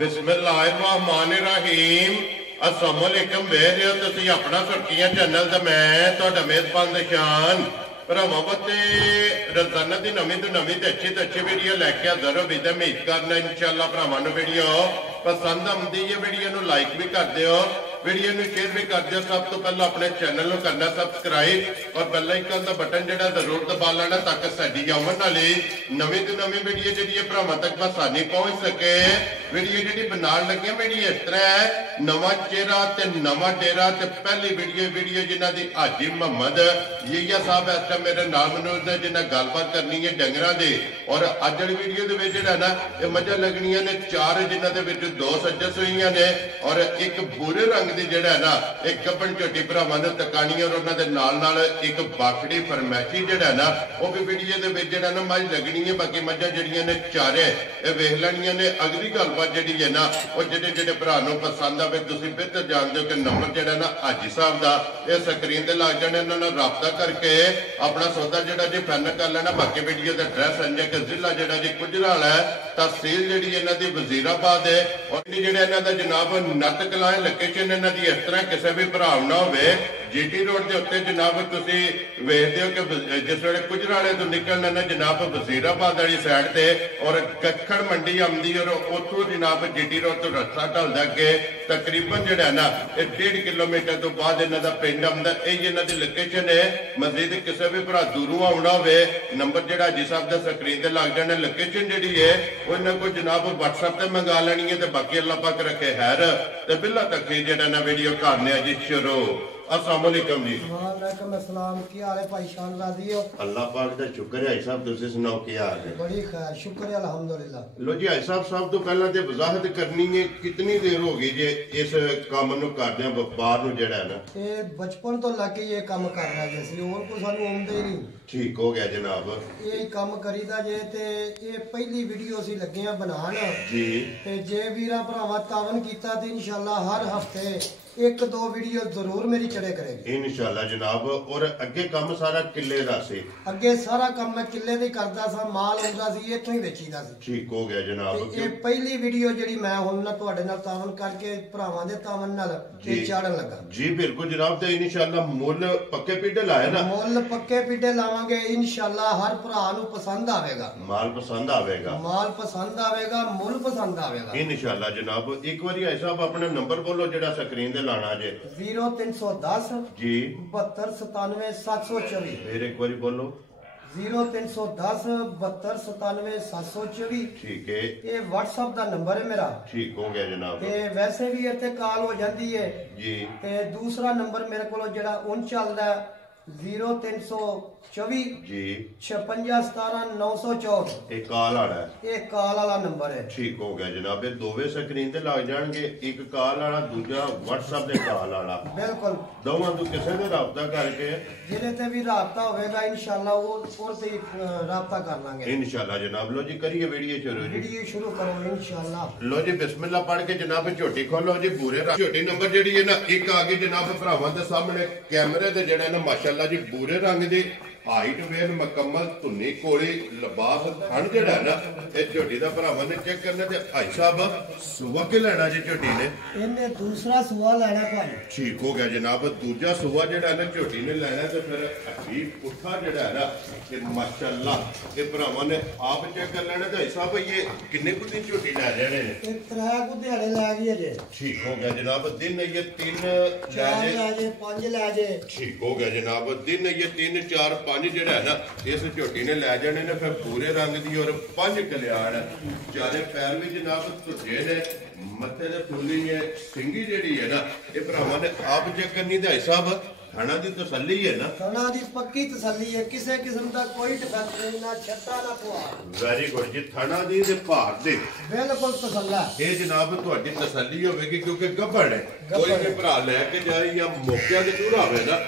बिस्मिल्लाहिर्रहमानिर्रहीम अस्सलाम वालेकुम वेख रहे हो तुसीं अपना सुर्खियां चैनल ते मैं तुहाडा मेज़बान निशान भरावां बत्ते रोजाना दी नवीं तो अच्छी वीडियो लैके हाज़र हो विद उम्मीद करना इंशाअल्लाह भरावां नूं वीडियो पसंद आउंदी है। वीडियो नूं लाइक भी कर दिओ, वीडियो नूं शेयर भी कर दिओ। सब तो पहले अपने चैनल नूं करना सबसक्राइब और बेल आइकन दा बटन जिहड़ा जरूर दबा लेना ताकि साडी आउण वाली नवीं तो नवीं वीडियो जिहड़ी है भरावां तक आसानी पहुंच सके। वीडियो जिहड़ी बनाउण लगे वीडियो इस तरह है, नवां चेहरा ते नवां डेरा ते पहली वीडियो जिन्हां दी हाजी मुहम्मद यहिया साहब इस टाइम मेरे नाल मौजूद ने जिन्हां गलबात करनी है डंगरां दी। और अज वाली वीडियो दे विच जिहड़ा ना ये मझां लगणीਆਂ ने चार, जिन्हां दे विच दो सज्जस होईयां ने और एक भूरे रंग दी जिहड़ा है ना एक कपन झोटी भरावां नूं तकानी और उन्हां दे नाल एक बाखड़ी फरमैशी जिहड़ा ना वो भी वीडियो दे विच जिहड़ा ना मझ लगनी है। बाकी मझां जिहड़ियां ने चारे ये वेख लैणीਆਂ ने। अगली गलबात जिहड़ी है ना वो जिहड़े भरा नूं पसंद आवे तुसीं बेहतर जानदे हो कि नंबर जिहड़ा ना हाजी साहब दा ये स्क्रीन ते लग जाने, इन्हां नाल राबता करके अपना सौदा जिहड़ा जी फाइनल कर लेना। बाकी वीडियो दा एड्रैस है कि जिला जिहड़ा जी गुजराल है, तहसील जिहड़ी इन्हां दी वजीराबाद है और जिहड़ा इन्हां दा जनाब नट कलां लोकेशन इन्हां दी इस तरह किसी भी भराव ना होवे। जीटी रोड के उत्ते जनाब तुसीं वेखदे हो कि जिस वेले गुजराले तो निकलना ना जनाब वजीराबाद वाली साइड ते और कखड़ मंडी आउंदी और उत्थों जनाब जीटी रोड तो रस्ता ढलदा अगे तकरीबन जिहड़ा ना 1.5 किलोमीटर तो बाद इन्हां दा पिंड आउंदा। यही इन्हां दी लोकेशन है। मजीद किसी भी भरा दूरों आउणा होवे नंबर जिहड़ा जी साहब दा स्क्रीन ते लग जाना। लोकेशन जिहड़ी है वो इन्हां को जनाब WhatsApp ते मंगा लैनी है। बाकी अल्लाह पाक रखे खैर ते बिल्ला तक जिहड़ा ना वीडियो करने जी शुरू। अस्सलाम वालेकुम जी। वालेकुम अस्सलाम। की हाल है भाई शान राजी हो? अल्लाह पाक दा शुक्र है। भाई साहब तुसीं सुनाओ की हाल है? बड़ी खैर शुक्र है अल्हम्दुलिल्लाह। लो जी भाई साहब तो पहला ते वजाहत करनी है कितनी देर हो गई जे इस काम नूं करदे व्यापार नूं जिहड़ा ना ये बचपन तो लग ये काम कर रहा है जी और को सानू आउंदे ही नहीं। ठीक हो गया जनाब। ये काम करीदा जे ते ये पहली वीडियो सी लगे हैं बनान जी ते जे वीरा भरावां तावन कीता ते इंशाअल्लाह हर हफ्ते एक दो वीडियो जरूर मेरी चढ़े करेगी इंशाअल्लाह जनाब। और अगे काम सारा किले दा सी? अगे सारा काम मैं किले दी करदा सा, माल आउंदा सी इथों ही वेचीदा सी। ठीक हो गया जनाब। ये पहली वीडियो जेडी मैं हुण ना तुहाडे नाल तावन करके भरावां दे तावन नाल ते चाड़न लगा जी। बिल्कुल जनाब। ते इंशाअल्लाह मुल पक्के पीढ़े लाए ना? मुल पक्के पीढ़े लावांगे इंशाअल्लाह। हर भरा नूं पसंद आवेगा, माल पसंद आवेगा, माल पसंद आवेगा, मुल पसंद आवेगा इंशाअल्लाह जनाब। एक बारी भाई साहब अपना नंबर बोलो जिहड़ा स्क्रीन ते लाना जे। 0310 जी 72 97 724। फिर एक बारी बोलो 0310 72 97 724। ठीक है, ये WhatsApp दा नंबर है मेरा। ठीक हो गया जनाब। ते वैसे भी इत्थे कॉल हो जाती है जी। ते दूसरा नंबर मेरे को जेड़ा उन चलदा 0324 जी 56 17 964। एक कॉल आड़ा है, ये कॉल वाला नंबर है। ठीक हो गया जनाब। ये दोवे स्क्रीन ते लग जाएंगे, एक कॉल वाला दूजा WhatsApp दे कॉल वाला। बिल्कुल दोवां तू किसे दे राबता करके जिले ते भी राबता होवेगा इंशाअल्लाह वो और से राबता कर लांगे इंशाअल्लाह जनाब। लो जी करिए वीडियो शुरू जी। वीडियो शुरू करो इंशाअल्लाह। लो जी बिस्मिल्लाह पढ़ के जनाब झोटी खोलो जी। भूरे झोटी नंबर जेडी है ना एक आगे जनाब भरावां दे सामने कैमरे दे जेड़ा ना माशाअल्लाह जी भूरे रंग दी हाइट वेल मुकम्मल धुनी कोली लिबास थन जेड़ा ना ये झोटी दा भरावां ने चेक करने ते भाई साहब सुवा के लेना जी झोटी ने? इन्हें दूसरा सुवा लेना भाई। ठीक हो गया जनाब। दूजा सुवा जेड़ा ना झोटी ने लेना ते फिर अभी पुठा जेड़ा है ना ये माशाअल्लाह ये भरावां ने आप चेक कर लेना। ते भाई साहब ये किन्ने कुछ दिन झोटी ले रहे ने? एक तरह को दिहाड़े ला गई जे। ठीक हो गया जनाब। दिन ये 3 4 ला जे 5 ला जे। ठीक हो गया जनाब। दिन ये 3 4 5 ਜਿਹੜਾ ਹੈ ਨਾ ਇਸ ਝੋਟੀ ਨੇ ਲੈ ਜਾਣੇ ਨੇ ਫਿਰ ਪੂਰੇ ਰੰਗ ਦੀ ਔਰ 5 ਕਲਿਆਣ ਚਾਰੇ ਪੈਰ ਵੀ ਜਨਾਬ ਧੁੱਜੇ ਨੇ, ਮੱਥੇ ਤੇ ਫੁੱਲੀ ਹੈ ਸਿੰਗੀ ਜਿਹੜੀ ਹੈ ਨਾ ਇਹ ਭਰਾਵਾਂ ਨੇ ਆਪ ਚੈੱਕ ਕਰਨੀ ਤੇ ਹਿਸਾਬ थाना दी तसल्ली है ना? थाना दी पक्की तसल्ली है, किसी किस्म का कोई डिफेक्ट नहीं, ना छट्टा ना पुआ। वेरी गुड जी। थाना दी ते भार दे बिल्कुल तसल्ला ये जनाब ਤੁਹਾਡੀ तसल्ली होगी क्योंकि गब्बड़ है। कोई भी भरा लेके जाए या मौके ते दूर आवे ना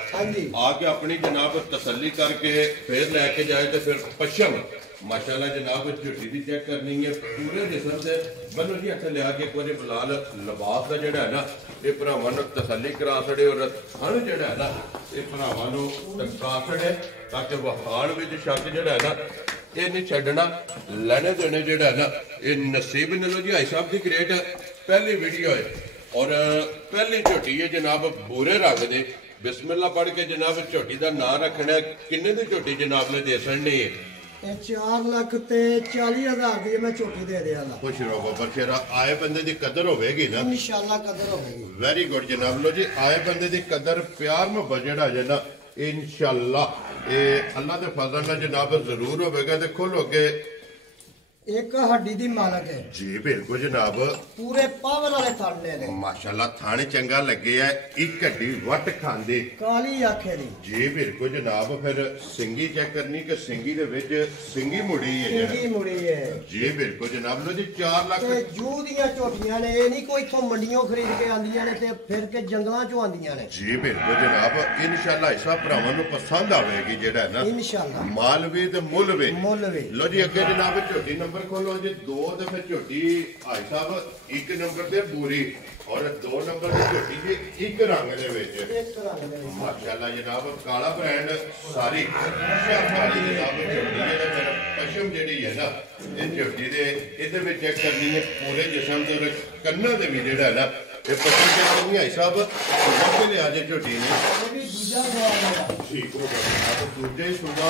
आके अपनी जनाब तसल्ली करके फिर लेके जाए तो फिर पश्चिम माशाल्लाह जनाब झुट्टी दी चेक करनी है पूरे जिसम से बनो जी हथ लिया के एक बार फिलहाल लिबास का जोड़ा है ना ये भरावां नूं तसल्ली करा छड़े और थन जोड़ा है ना ये भरावां नूं टका छड़े ताकि वहाण विच शक जोड़ा है ना ਇਹ ਨਹੀਂ ਛੱਡਣਾ ਲੈਣੇ ਦੇਣੇ ਜਿਹੜਾ ਨਾ ਇਹ ਨਸੀਬ ਨੇ ਲੋ ਜੀ ਭਾਈ ਸਾਹਿਬ ਦੀ ਗ੍ਰੇਟ ਪਹਿਲੀ ਵੀਡੀਓ ਹੈ ਔਰ ਪਹਿਲੀ ਝੋਟੀ ਹੈ ਜਨਾਬ ਬੂਰੇ ਰੰਗ ਦੇ ਬਿਸਮਿਲ੍ਲਾ ਪੜ੍ਹ ਕੇ ਜਨਾਬ ਝੋਟੀ ਦਾ ਨਾਂ ਰੱਖਣਾ ਕਿੰਨੇ ਦੀ ਝੋਟੀ ਜਨਾਬ ਨੇ ਦੇ ਸੜਨੀ ਹੈ ਇਹ 4,40,000 ਦੀ ਮੈਂ ਝੋਟੀ ਦੇ ਦਿਆਂਗਾ ਖੁਸ਼ ਰਹੋ ਬਾਬਾ ਸ਼ੇਰਾ ਆਏ ਬੰਦੇ ਦੀ ਕਦਰ ਹੋਵੇਗੀ ਨਾ ਇਨਸ਼ਾਅੱਲਾ ਕਦਰ ਹੋਵੇਗੀ ਵੈਰੀ ਗੁੱਡ ਜਨਾਬ ਲੋ ਜੀ ਆਏ ਬੰਦੇ ਦੀ ਕਦਰ ਪਿਆਰ ਮੁਹੱਬਤ ਜਿਹੜਾ ਜਨਾ इंशाअल्लाह अल्लाह के फजल ਨਾਲ जनाब जरूर होगा ते खोलोगे एक हड्डी दी मालक है जी बिल्कुल जनाब पूरे पावर वाले थाने ने माशाल्लाह थाने चंगा लगे है एक हड्डी वट खांदे काली आंखें दी जी बिल्कुल जनाब फिर सिंगी चेक करनी कि सिंगी दे विच सिंगी मुड़ी है सिंगी मुड़ी है जी बिल्कुल जनाब लो जी 4 लाख जू दियां झोटियां ने ये नहीं कोई इथों मंडियों खरीद के आंदियां ने ते फिर के जंगलां चों आंदियां ने जी बिल्कुल जनाब इंशाअल्लाह ऐसा भरावां नूं पसंद आवेगी जेड़ा है ना इंशाअल्लाह माल भी ते मुल भी लो जी अगे जनाब झोटी नंबर खोलो जी 2 ते फिर झोटी भाई साहब 1 नंबर ते पूरी और 2 नंबर की झोटी जी एक रंग दे विच माशाल्लाह जनाब काला ब्रांड सारी सारी जनाब झोटी है मेरा पशम जेडी है ना ये झोटी दे इहदे विच चेक करनी है पूरे जिस्म ते कन्ना दे भी जेड़ा है ना ये पशम चेक करनी है साहब वक्त ले आज झोटी ने ठीक हो गया जनाब दूजे सुबह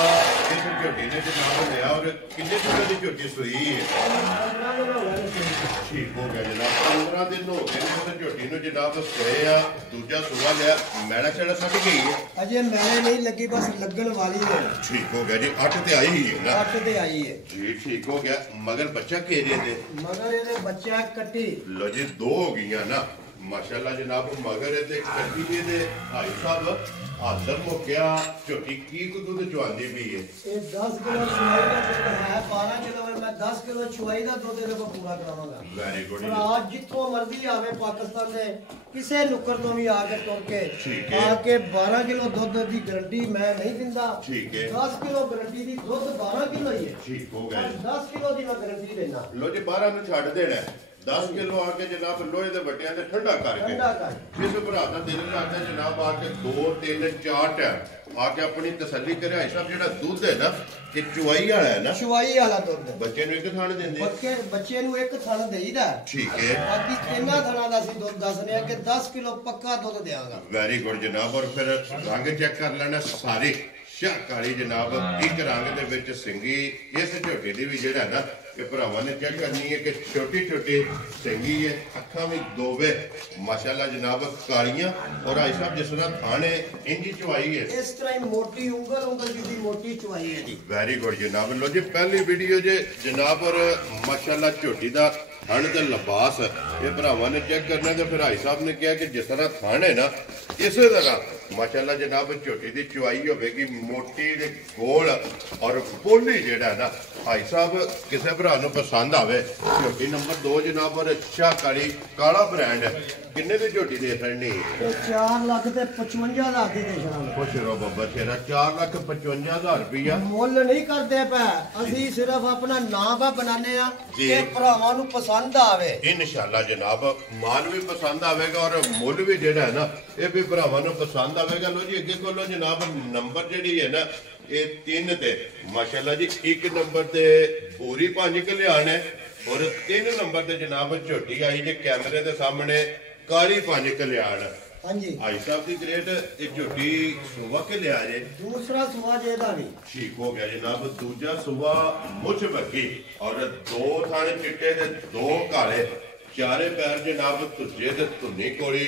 इस झोटी ने जनाब लिया और कितने दिन की झोटी सुई है ठीक हो गया जनाब 15 दिन हो गए झोटी नु जनाब सोए आ दूजा सुबह लिया मैला छड़ा सट गई है अजे मैले नहीं लगी बस लगन वाली है ठीक हो गया जी 8 ते आई है ना 8 ते आई है जी ठीक हो गया मगर बच्चा केरे दे मगर ये बच्चा कट्टी लो जी 2 हो गईया ना माशाल्लाह जनाब मगर ये कट्टी दे भाई साहब हाजर मुक्या झोटी की को दूध चवांदी भी है ये 10 किलो चुवाई का दूध है 12 किलो है मैं 10 किलो चुवाई का दूध इनको पूरा करावांगा वेरी गुड और आज जितों मर्जी आवे पाकिस्तान दे किसी नुक्कर तो भी आके तुर के आके 12 किलो दूध की गारंटी मैं नहीं दिंदा ठीक है 10 किलो गारंटी दी दूध 12 किलो ही है ठीक हो गया 10 किलो की मैं गारंटी देना लो जी 12 में छड़ देना 10 किलो आके जनाब लोहे दे बट्टियां ते ठंडा करके जिस भरा दा दिल करदा जनाब आके 2 3 4 टाइम आके अपनी तसल्ली करे भाई साहब जेड़ा दूध है ना कि चुवाई वाला है ना चुवाई वाला दूध बच्चे नु एक थान देंदे बच्चे नु एक थान देईदा ठीक है बाकी कितना थाना दा सी दूध दसने कि 10 किलो पक्का दूध देवांगा वेरी गुड जनाब और फिर रंग चेक कर लेना सारी शाहकारी जनाब एक रंग दे विच सिंगी इस झोटी दी भी जेड़ा ना कि भरावां ने चेक करनी है कि छोटी छोटी सिंगी है अखा भी दोवे माशाल्लाह जनाब कालियां और भाई साहब जिस तरह थाने इंजी चुवाई है इस तरह ही मोटी उंगल जितनी मोटी चुवाई है जी वेरी गुड जनाब लो जी पहली वीडियो जे जनाब और माशाल्लाह झोटी दा थान ते लिबास ये भरावां ने चेक करना ते फिर भाई साहब ने कहा कि जिस तरह थान है ना इस तरह माशाल्लाह जनाब झोटी दी चुवाई होगी मोटी दे गोल और पोली जेड़ा ना भाई साहब किसी भरा नूं पसंद आवे झोटी नंबर 2 जनाब और शाहकारी काला ब्रांड किन्ने दी झोटी दे छड़नी 4,55,000 दी दे छड़ांगे खुश रहो बाबा शेरा 4,55,000 रुपया मुल नहीं करते पे असी सिर्फ अपना नाम बनाने आ कि भरावां नूं पसंद आवे इंशाअल्लाह जनाब माल भी पसंद आवेगा और मुल भी जेड़ा है ना ये भी भरावां नूं पसंद आवेगा लो जी अगे कोलो जनाब नंबर जेड़ी है ना ये 3 ते माशाल्लाह जी 1 नंबर ते पूरी 5 कल्याण है और 3 नंबर ते जनाब झोटी आई जे कैमरे दे सामने कारी 5 कल्याण हां जी भाई साहब की ग्रेट ये झोटी सुबह के लिया जे दूसरा सुबह जेदा भी ठीक हो गया जनाब दूजा सुबह मुछ बगी और 2 थाने चिट्टे ते 2 काले चारे पैर जनाब तुझे ते धुनी कोली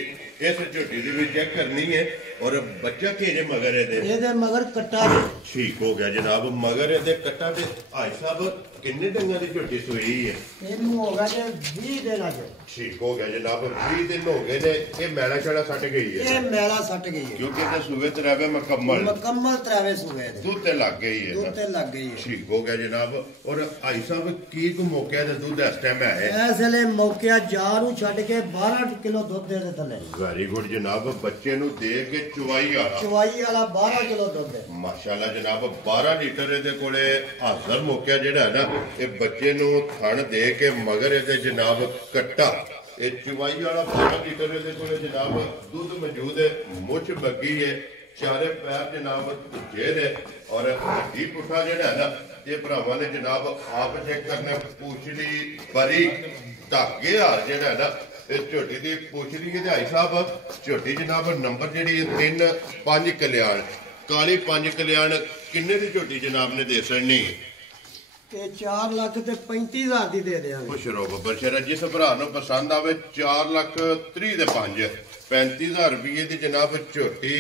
इस झोटी दी भी चेक करनी है और बच्चा केजे मगर ये मगर कट्टा ठीक हो गया जनाब मगर ये कट्टा ते भाई साहब किन्ने डंगा दी झोटी सुई है इनू होगा जे 20 दिन आज ठीक हो गया जनाब 20 दिन हो गए ने ये मैला छड़ा सट गई है ये मैला सट गई है क्योंकि ते सुबह तरावे मुकम्मल तरावे सुबह दूध ते लग गई है दूध ते लग गई है ठीक हो गया जनाब और भाई साहब की को मौके ते दूध इस टाइम है इस वेले मौके जारू छड़ के 12 किलो दूध दे थले वेरी गुड जनाब बच्चे नु दे के चुवाई वाला 12 किलो दूध है माशाल्लाह जनाब 12 लीटर दे कोले हाजर मौका जेड़ा है ना ये बच्चे नु थण दे के मगर ये जनाब कट्टा ये चुवाई वाला 12 लीटर दे कोले जनाब दूध मौजूद है मुछ बगी है चारे पैर जनाब जेर है और हड्डी पुठा जेड़ा है ना ਇਹ ਭਰਾਵਾਂ ਨੇ ਜਨਾਬ ਆਪ ਚੈੱਕ ਕਰਨਾ ਪੂਛੜੀ ਬਰੀਕ ਧਾਗੇ ਹਾਲ ਜਿਹੜਾ ਹੈ ਨਾ ਇਹ ਝੋਟੀ ਦੀ ਪੂਛੜੀ ਦੇ ਭਾਈ ਸਾਹਿਬ ਝੋਟੀ ਜਨਾਬ ਨੰਬਰ ਜਿਹੜੀ 3 5 ਕਲਿਆਣ ਕਾਲੀ 5 ਕਲਿਆਣ ਕਿੰਨੇ ਦੀ ਝੋਟੀ ਜਨਾਬ ਨੇ ਦੇ ਸੜਨੀ ਤੇ 4 ਲੱਖ ਤੇ 35,000 ਦੀ ਦੇ ਦਿਆਂਗੇ। ਖੁਸ਼ ਰਹੋ ਬੱਬਰ ਸ਼ੇਰਾ ਜਿਸ ਭਰਾ ਨੂੰ ਪਸੰਦ ਆਵੇ 4 ਲੱਖ 30 ਦੇ 5 35,000 ਰੁਪਏ ਦੀ ਜਨਾਬ ਝੋਟੀ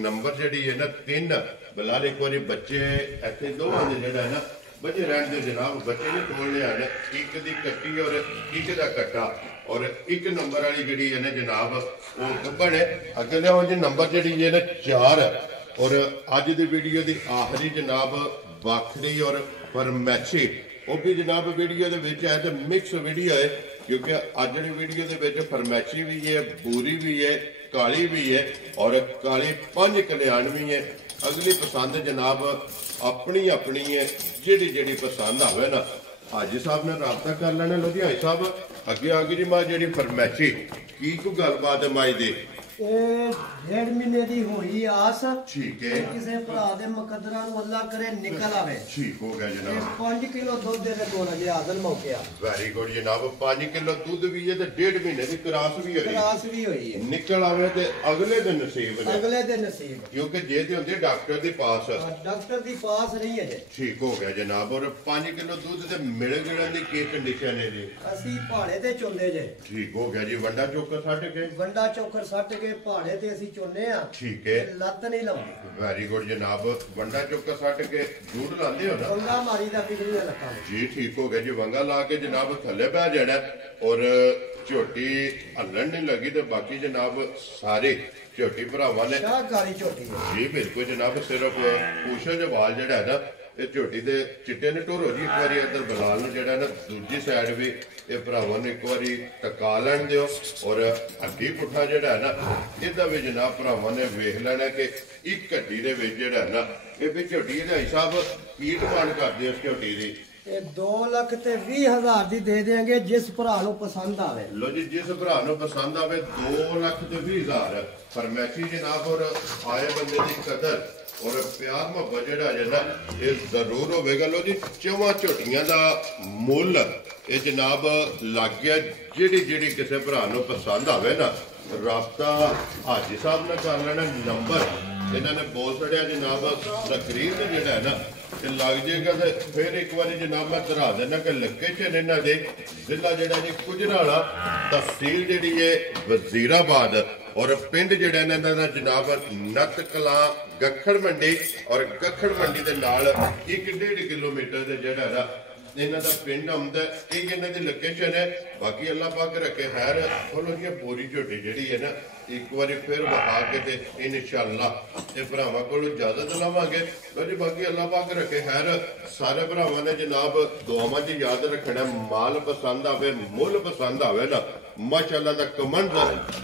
ਨੰਬਰ ਜਿਹੜੀ ਹੈ ਨਾ 3 ਬਲਾਲ ਇੱਕ ਵਾਰੀ ਬੱਚੇ ਇੱਥੇ ਦੋਵਾਂ ਦੇ ਜਿਹੜਾ ਹੈ ਨਾ ਬੱਚੇ ਰਹਿਣ ਦੇ ਜਨਾਬ ਬੱਚੇ ਨੇ ਤੋੜਨੇ ਆਣੇ ਇੱਕ ਦੀ ਕੱਟੀ ਔਰ ਇੱਕ ਦਾ ਕੱਟਾ ਔਰ ਇੱਕ ਨੰਬਰ ਵਾਲੀ ਜਿਹੜੀ ਹੈ ਨਾ ਜਨਾਬ ਉਹ ਗੱਬਣ ਹੈ ਅਗਲੇ ਉਹ ਜੀ ਨੰਬਰ ਜਿਹੜੀ ਹੈ ਨਾ 4 ਔਰ ਅੱਜ ਦੀ ਵੀਡੀਓ ਦੀ ਆਖਰੀ ਜਨਾਬ ਵੱਖਰੀ ਔਰ ਫਰਮੈਚੀ ਉਹ ਵੀ ਜਨਾਬ ਵੀਡੀਓ ਦੇ ਵਿੱਚ ਹੈ ਤੇ ਮਿਕਸ ਵੀਡੀਓ ਹੈ ਕਿਉਂਕਿ ਅੱਜ ਦੀ ਵੀਡੀਓ ਦੇ ਵਿੱਚ ਫਰਮੈਚੀ ਵੀ ਹੈ ਬੂਰੀ ਵੀ ਹੈ ਕਾਲੀ ਵੀ ਹੈ ਔਰ ਕਾਲੀ 5 ਕਲਿਆਣ ਵੀ ਹੈ ਅਗਲੀ ਪਸੰਦ ਜਨਾਬ ਆਪਣੀ ਆਪਣੀ ਹੈ ਜਿਹੜੀ ਪਸੰਦ ਆਵੇ ਨਾ ਹਾਜੀ ਸਾਹਿਬ ਨਾਲ ਰਾਬਤਾ ਕਰ ਲੈਣਾ ਲੁਧਿਆਣਾ ਸਾਹਿਬ ਅੱਗੇ ਆ ਗਈ ਜੀ ਮਾਂ ਜਿਹੜੀ ਫਰਮੈਚੀ ਕੀ ਕੋਈ ਗੱਲਬਾਤ ਹੈ ਮਾਈ ਦੀ ਇਹ 1.5 ਮਹੀਨੇ ਦੀ ਹੋਈ ਆਸ ਠੀਕ ਹੈ ਕਿਸੇ ਭਰਾ ਦੇ ਮੁਕੱਦਰਾਂ ਨੂੰ ਅੱਲਾ ਕਰੇ ਨਿਕਲ ਆਵੇ ਠੀਕ ਹੋ ਗਿਆ ਜਨਾਬ 5 ਕਿਲੋ ਦੁੱਧ ਦੇ ਕੋਲ ਜੇ ਆਦਲ ਮੌਕਿਆ ਵੈਰੀ ਗੁੱਡ ਜਨਾਬ 5 ਕਿਲੋ ਦੁੱਧ ਵੀ ਹੈ ਤੇ 1.5 ਮਹੀਨੇ ਦੀ ਕਰਾਸ ਵੀ ਹੋਈ ਕਰਾਸ ਵੀ ਹੋਈ ਹੈ ਨਿਕਲ ਆਵੇ ਤੇ ਅਗਲੇ ਦਿਨ ਨਸੀਬ ਨੇ ਅਗਲੇ ਦਿਨ ਨਸੀਬ ਕਿਉਂਕਿ ਜੇ ਤੇ ਹੁੰਦੀ ਡਾਕਟਰ ਦੇ ਪਾਸ ਡਾਕਟਰ ਦੀ ਪਾਸ ਨਹੀਂ ਹੈ ਜੇ ਠੀਕ ਹੋ ਗਿਆ ਜਨਾਬ ਔਰ 5 ਕਿਲੋ ਦੁੱਧ ਤੇ ਮਿਲ ਗਿਲਣ ਦੀ ਕੀ ਕੰਡੀਸ਼ਨ ਹੈ ਜੀ ਅਸੀਂ ਪਹਾੜੇ ਤੇ ਚੁੰਦੇ ਜੇ ਠੀਕ ਹੋ ਗਿਆ ਜੀ ਵੰਡਾ ਚੋਕਰ ਛੱਡ ਕੇ ਵੰਡਾ ਚੋਕਰ ਸੱਟ ਕੇ ਪਹਾੜੇ ਤੇ ਅਸੀਂ ਚੁੰਨੇ ਆ ਠੀਕ ਹੈ ਲੱਤ ਨਹੀਂ ਲਾਉਂਦੀ ਵੈਰੀ ਗੁੱਡ ਜਨਾਬ ਵੰਡਾ ਚੋਕਰ ਛੱਡ ਕੇ ਜੂੜ ਲਾਉਂਦੇ ਹੋ ਨਾ ਵੰਗਾ ਮਾਰੀ ਦਾ ਬਿਗੜੀਆਂ ਲੱਤਾਂ ਜੀ ਠੀਕ ਹੋ ਗਿਆ ਜੀ ਵੰਗਾ ਲਾ ਕੇ ਜਨਾਬ ਥੱਲੇ ਬਹਿ ਜਾਣਾ ਔਰ ਝੋਟੀ ਹੱਲਣ ਨਹੀਂ ਲੱਗੀ ਤੇ ਬਾਕੀ ਜਨਾਬ ਸਾਰੇ ਝੋਟੀ ਭਰਾਵਾਂ ਨੇ ਸ਼ਾਹਕਾਰੀ ਝੋਟੀ ਹੈ ਜੀ ਬਿਲਕੁਲ ਜਨਾਬ ਸਿਰਫ ਪੂਛੇ ਦੇ ਵਾਲ ਜਿਹੜਾ ਹੈ ਨਾ ਇਹ ਝੋਟੀ ਦੇ ਚਿੱਟੇ ਨੇ ਢੋਰੋ ਜੀ ਇੱਕ ਵਾਰੀ ਇੱਧਰ ਬਲਾਲ ਨੂੰ ਜਿਹੜਾ ਨਾ ਦੂਜੀ ਸਾਈਡ ਵੀ ਇਹ ਭਰਾਵਾਂ ਨੇ ਇੱਕ ਵਾਰੀ ਟਕਾ ਲੈਣ ਦਿਓ ਔਰ ਅੱਡੀ ਪੁੱਠਾ ਜਿਹੜਾ ਹੈ ਨਾ ਇਹਦਾ ਵੀ ਜਨਾਬ ਭਰਾਵਾਂ ਨੇ ਵੇਖ ਲੈਣਾ ਕਿ ਇੱਕ ਘੱਟੀ ਦੇ ਵਿੱਚ ਜਿਹੜਾ ਨਾ ਇਹ ਵੀ ਝੋਟੀ ਦਾ ਹਿਸਾਬ ਕੀ ਡਿਮਾਂਡ ਕਰਦੇ ਇਸ ਝੋਟੀ ਦੀ ਇਹ 2 ਲੱਖ ਤੇ 20,000 ਦੀ ਦੇ ਦੇਾਂਗੇ ਜਿਸ ਭਰਾ ਨੂੰ ਪਸੰਦ ਆਵੇ ਲੋ ਜੀ ਜਿਸ ਭਰਾ ਨੂੰ ਪਸੰਦ ਆਵੇ 2 ਲੱਖ ਤੇ 20,000 ਫਰਮੈਚੀ ਜਨਾਬ ਔਰ ਆਏ ਬੰਦੇ ਦੀ ਕਦਰ ਔਰ ਪਿਆਰ ਮੁਹੱਬਤ ਜਿਹੜਾ ਜਿਹੜਾ ਇਹ ਜ਼ਰੂਰ ਹੋਵੇਗਾ ਲੋ ਜੀ ਚੌਵਾਂ ਝੋਟੀਆਂ ਦਾ ਮੁੱਲ ਇਹ ਜਨਾਬ ਲੱਗ ਗਿਆ ਜਿਹੜੀ ਕਿਸੇ ਭਰਾ ਨੂੰ ਪਸੰਦ ਆਵੇ ਨਾ ਰਾਬਤਾ ਹਾਜੀ ਸਾਹਿਬ ਨਾਲ ਕਰ ਲੈਣਾ ਨੰਬਰ ਇਹਨਾਂ ਨੇ ਬੋਲ ਛੜਿਆ ਜਨਾਬ ਸਕਰੀਨ ਤੇ ਜਿਹੜਾ ਹੈ ਨਾ ਤੇ ਲੱਗ ਜਾਏਗਾ ਤੇ ਫਿਰ ਇੱਕ ਵਾਰੀ ਜਨਾਬ ਮੈਂ ਧਰਾ ਦੇਣਾ ਕਿ ਲੋਕੇਸ਼ਨ ਇਹਨਾਂ ਦੇ ਜ਼ਿਲ੍ਹਾ ਜਿਹੜਾ ਜੀ ਗੁਜਰਾਲਾ ਤਹਿਸੀਲ ਜਿਹੜੀ ਹੈ ਵਜ਼ੀਰਾਬਾਦ ਔਰ ਪਿੰਡ ਜਿਹੜਾ ਇਹਨਾਂ ਦਾ ਜਨਾਬ ਨੱਤ ਕਲਾਂ ਗੱਖੜ ਮੰਡੀ ਔਰ ਗੱਖੜ ਮੰਡੀ ਦੇ ਨਾਲ 1.5 ਕਿਲੋਮੀਟਰ ਦੇ ਜਿਹੜਾ ਨਾ ਇਹਨਾਂ ਦਾ ਪਿੰਡ ਆਉਂਦਾ ਇਹ ਇਹਨਾਂ ਦੀ ਲੋਕੇਸ਼ਨ ਹੈ ਬਾਕੀ ਅੱਲਾਹ ਪਾਕ ਰੱਖੇ ਖੈਰ ਖੋਲੋ ਜੀ ਪੂਰੀ ਝੋਟੀ ਜਿਹੜੀ ਹੈ ਨਾ ਇੱਕ ਵਾਰੀ ਫਿਰ ਵਹਾ ਕੇ ਤੇ ਇਨਸ਼ਾਅੱਲਾ ਇਹ ਭਰਾਵਾਂ ਕੋਲੋਂ ਇਜਾਜ਼ਤ ਲਵਾਂਗੇ ਲੋ ਜੀ ਬਾਕੀ ਅੱਲਾਹ ਪਾਕ ਰੱਖੇ ਖੈਰ ਸਾਰੇ ਭਰਾਵਾਂ ਨੇ ਜਨਾਬ ਦੁਆਵਾਂ 'ਚ ਯਾਦ ਰੱਖਣਾ ਮਾਲ ਪਸੰਦ ਆਵੇ ਮੁੱਲ ਪਸੰਦ ਆਵੇ ਨਾ ਮਾਸ਼ਾਅੱਲਾ ਦਾ ਕਮੈਂਟ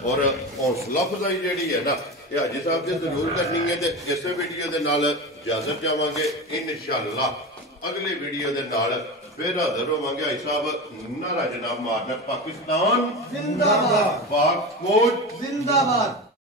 ਔਰ ਹੌਸਲਾ ਅਫਜ਼ਾਈ ਜਿਹੜੀ ਹੈ ਨਾ ਇਹ ਹਾਜੀ ਸਾਹਿਬ ਦੀ ਜ਼ਰੂਰ ਕਰਨੀ ਹੈ ਤੇ ਇਸੇ ਵੀਡੀਓ ਦੇ ਨਾਲ ਇਜਾਜ਼ਤ ਚਾਹਾਂਗੇ ਇਨਸ਼ਾਅੱਲਾ ਅਗਲੇ ਵੀਡੀਓ ਦੇ ਨਾਲ ਫਿਰ ਹਾਜ਼ਰ ਹੋਵਾਂਗੇ ਭਾਈ ਸਾਹਿਬ ਨਾਰਾ ਜਨਾਬ ਮਾਰਨਾ ਪਾਕਿਸਤਾਨ ਜ਼ਿੰਦਾਬਾਦ ਪਾਕ ਕੋਟ ਜ਼ਿੰਦਾਬਾਦ